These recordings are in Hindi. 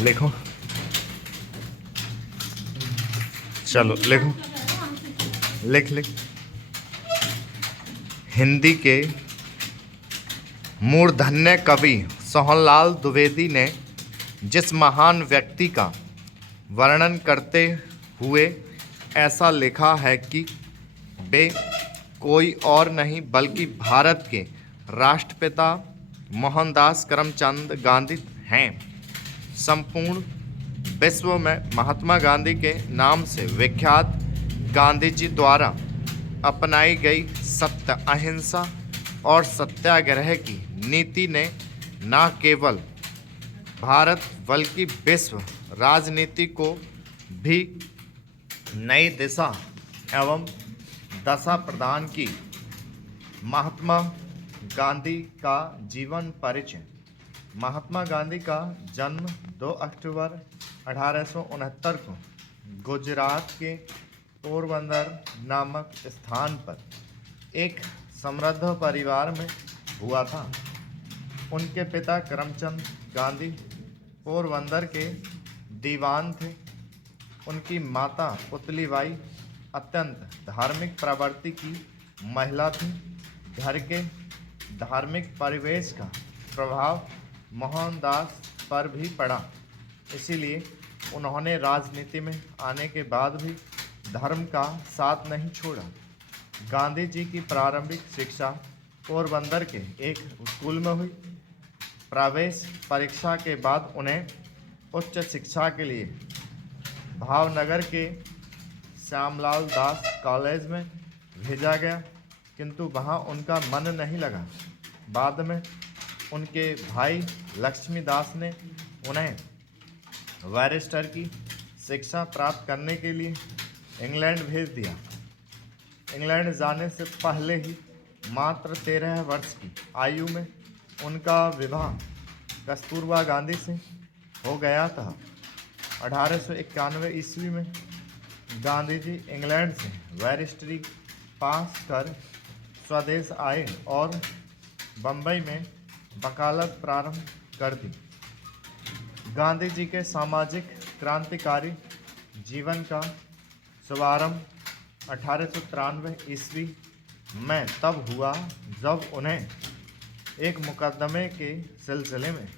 लिखो, चलो लिखो, लिख लिख। हिंदी के मूर्धन्य कवि सोहनलाल द्विवेदी ने जिस महान व्यक्ति का वर्णन करते हुए ऐसा लिखा है कि वे कोई और नहीं बल्कि भारत के राष्ट्रपिता मोहनदास करमचंद गांधी हैं। संपूर्ण विश्व में महात्मा गांधी के नाम से विख्यात गांधी जी द्वारा अपनाई गई सत्य, अहिंसा और सत्याग्रह की नीति ने न केवल भारत बल्कि विश्व राजनीति को भी नई दिशा एवं दशा प्रदान की। महात्मा गांधी का जीवन परिचय। महात्मा गांधी का जन्म 2 अक्टूबर 1869 को गुजरात के पोरबंदर नामक स्थान पर एक समृद्ध परिवार में हुआ था। उनके पिता करमचंद गांधी पोरबंदर के दीवान थे। उनकी माता पुतलीबाई अत्यंत धार्मिक प्रवृत्ति की महिला थी। घर के धार्मिक परिवेश का प्रभाव मोहनदास पर भी पड़ा, इसीलिए उन्होंने राजनीति में आने के बाद भी धर्म का साथ नहीं छोड़ा। गांधी जी की प्रारंभिक शिक्षा पोरबंदर के एक स्कूल में हुई। प्रवेश परीक्षा के बाद उन्हें उच्च शिक्षा के लिए भावनगर के श्यामलाल दास कॉलेज में भेजा गया, किंतु वहां उनका मन नहीं लगा। बाद में उनके भाई लक्ष्मीदास ने उन्हें बैरिस्टर की शिक्षा प्राप्त करने के लिए इंग्लैंड भेज दिया। इंग्लैंड जाने से पहले ही मात्र 13 वर्ष की आयु में उनका विवाह कस्तूरबा गांधी से हो गया था। 1891 ईस्वी में गांधी जी इंग्लैंड से बैरिस्टरी पास कर स्वदेश आए और बम्बई में वकालत प्रारंभ कर दी। गांधी जी के सामाजिक क्रांतिकारी जीवन का शुभारंभ 1893 ईस्वी में तब हुआ जब उन्हें एक मुकदमे के सिलसिले में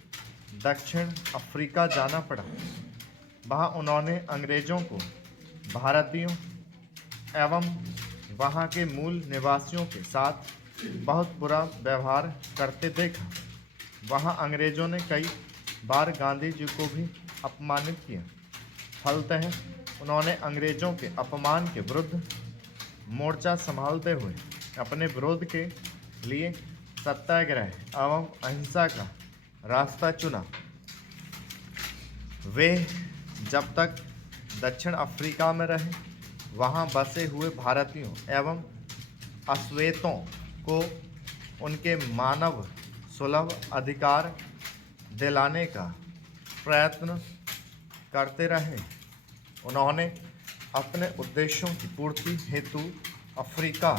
दक्षिण अफ्रीका जाना पड़ा। वहां उन्होंने अंग्रेज़ों को भारतीयों एवं वहां के मूल निवासियों के साथ बहुत बुरा व्यवहार करते देखा। वहां अंग्रेज़ों ने कई बार गांधी जी को भी अपमानित किया। फलतः उन्होंने अंग्रेज़ों के अपमान के विरुद्ध मोर्चा संभालते हुए अपने विरोध के लिए सत्याग्रह एवं अहिंसा का रास्ता चुना। वे जब तक दक्षिण अफ्रीका में रहे, वहां बसे हुए भारतीयों एवं अश्वेतों को उनके मानव सुलभ अधिकार दिलाने का प्रयत्न करते रहे। उन्होंने अपने उद्देश्यों की पूर्ति हेतु अफ्रीका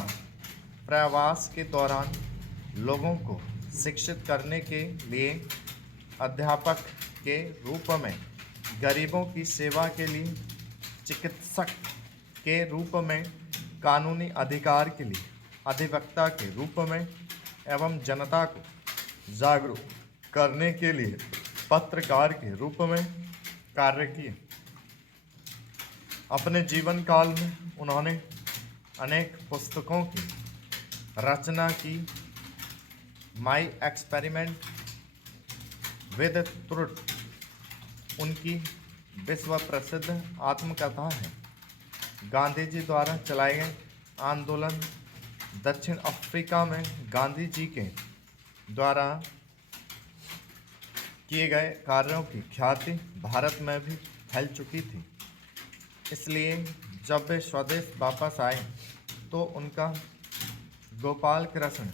प्रवास के दौरान लोगों को शिक्षित करने के लिए अध्यापक के रूप में, गरीबों की सेवा के लिए चिकित्सक के रूप में, कानूनी अधिकार के लिए अधिवक्ता के रूप में एवं जनता को जागरूक करने के लिए पत्रकार के रूप में कार्य किए। अपने जीवन काल में उन्होंने अनेक पुस्तकों की रचना की। माई एक्सपेरिमेंट विद ट्रुथ उनकी विश्व प्रसिद्ध आत्मकथा है। गांधी जी द्वारा चलाए गए आंदोलन दक्षिण अफ्रीका में गांधी जी के द्वारा किए गए कार्यों की ख्याति भारत में भी फैल चुकी थी। इसलिए जब वे स्वदेश वापस आए तो उनका गोपाल कृष्ण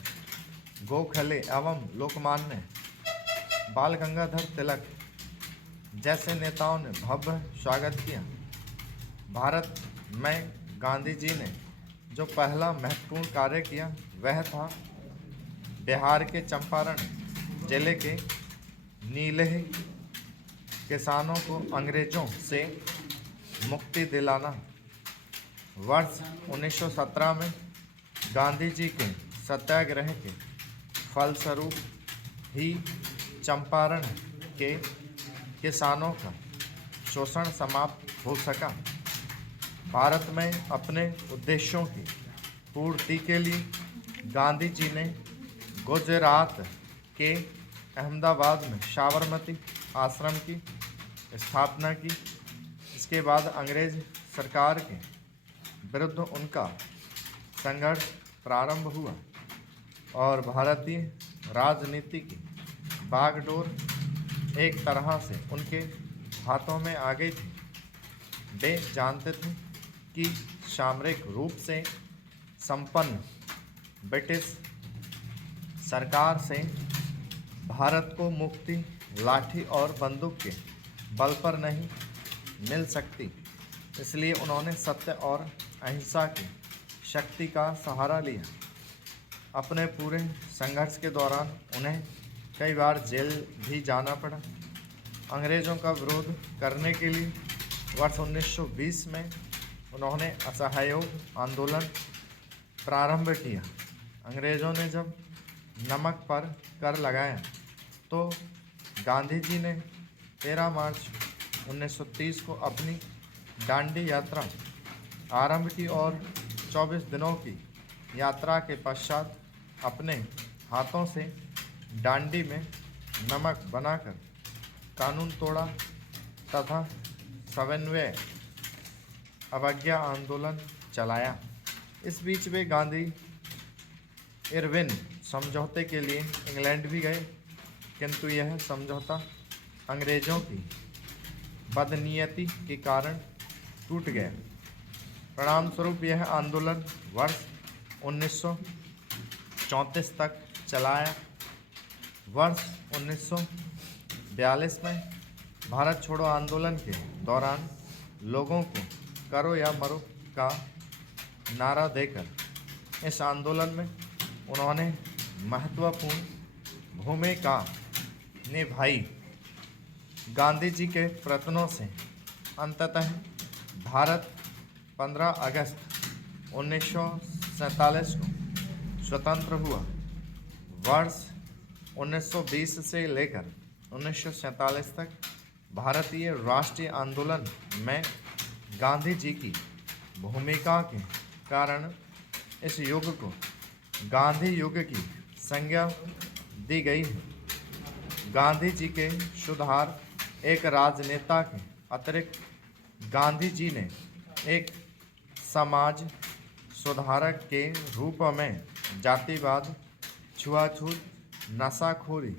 गोखले एवं लोकमान्य बाल गंगाधर तिलक जैसे नेताओं ने भव्य स्वागत किया। भारत में गांधी जी ने जो पहला महत्वपूर्ण कार्य किया वह था बिहार के चंपारण जिले के नीलह किसानों को अंग्रेजों से मुक्ति दिलाना। वर्ष 1917 में गांधी जी के सत्याग्रह के फलस्वरूप ही चंपारण के किसानों का शोषण समाप्त हो सका। भारत में अपने उद्देश्यों की पूर्ति के लिए गांधी जी ने गुजरात के अहमदाबाद में साबरमती आश्रम की स्थापना की। इसके बाद अंग्रेज सरकार के विरुद्ध उनका संघर्ष प्रारंभ हुआ और भारतीय राजनीति की बागडोर एक तरह से उनके हाथों में आ गई थी। वे जानते थे कि सामरिक रूप से संपन्न ब्रिटिश सरकार से भारत को मुक्ति लाठी और बंदूक के बल पर नहीं मिल सकती। इसलिए उन्होंने सत्य और अहिंसा की शक्ति का सहारा लिया। अपने पूरे संघर्ष के दौरान उन्हें कई बार जेल भी जाना पड़ा। अंग्रेज़ों का विरोध करने के लिए वर्ष 1920 में उन्होंने असहयोग आंदोलन प्रारंभ किया। अंग्रेज़ों ने जब नमक पर कर लगाया तो गांधी जी ने 13 मार्च 1930 को अपनी दांडी यात्रा आरंभ की और 24 दिनों की यात्रा के पश्चात अपने हाथों से दांडी में नमक बनाकर कानून तोड़ा तथा सविनय अवज्ञा आंदोलन चलाया। इस बीच वे गांधी इरविन समझौते के लिए इंग्लैंड भी गए, किंतु यह समझौता अंग्रेज़ों की बदनीयती के कारण टूट गया। परिणामस्वरूप यह आंदोलन वर्ष 1934 तक चलाया। वर्ष 1942 में भारत छोड़ो आंदोलन के दौरान लोगों को करो या मरो का नारा देकर इस आंदोलन में उन्होंने महत्वपूर्ण भूमिका निभाई। गांधी जी के प्रयत्नों से अंततः भारत 15 अगस्त 1947 को स्वतंत्र हुआ। वर्ष 1920 से लेकर 1947 तक भारतीय राष्ट्रीय आंदोलन में गांधी जी की भूमिका के कारण इस युग को गांधी युग की संज्ञा दी गई है। गांधी जी के सुधार एक राजनेता के अतिरिक्त गांधी जी ने एक समाज सुधारक के रूप में जातिवाद, छुआछूत, नशाखोरी,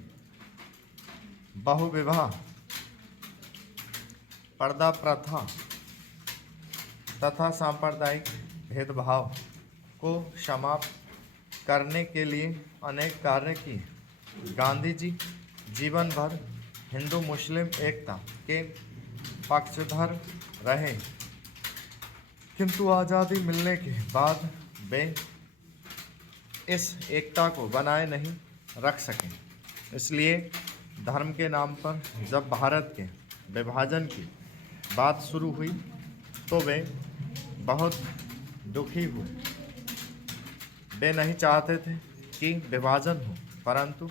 बहुविवाह, पर्दा प्रथा तथा सांप्रदायिक भेदभाव को समाप्त करने के लिए अनेक कार्य किए। गांधी जी जीवन भर हिंदू मुस्लिम एकता के पक्षधर रहे, किंतु आज़ादी मिलने के बाद वे इस एकता को बनाए नहीं रख सके। इसलिए धर्म के नाम पर जब भारत के विभाजन की बात शुरू हुई तो वे बहुत दुखी हुए। वे नहीं चाहते थे कि विभाजन हो, परंतु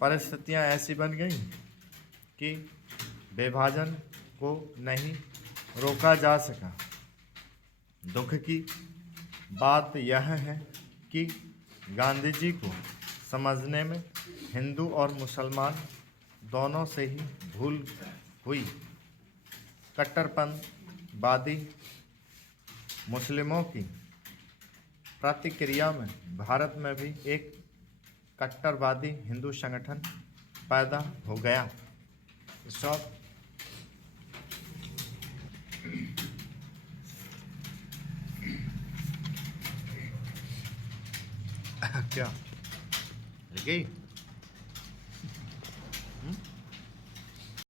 परिस्थितियां ऐसी बन गई कि विभाजन को नहीं रोका जा सका। दुख की बात यह है कि गांधी जी को समझने में हिंदू और मुसलमान दोनों से ही भूल हुई। कट्टरपंथवादी मुस्लिमों की प्रतिक्रिया में भारत में भी एक कट्टरवादी हिंदू संगठन पैदा हो गया। सब क्या गई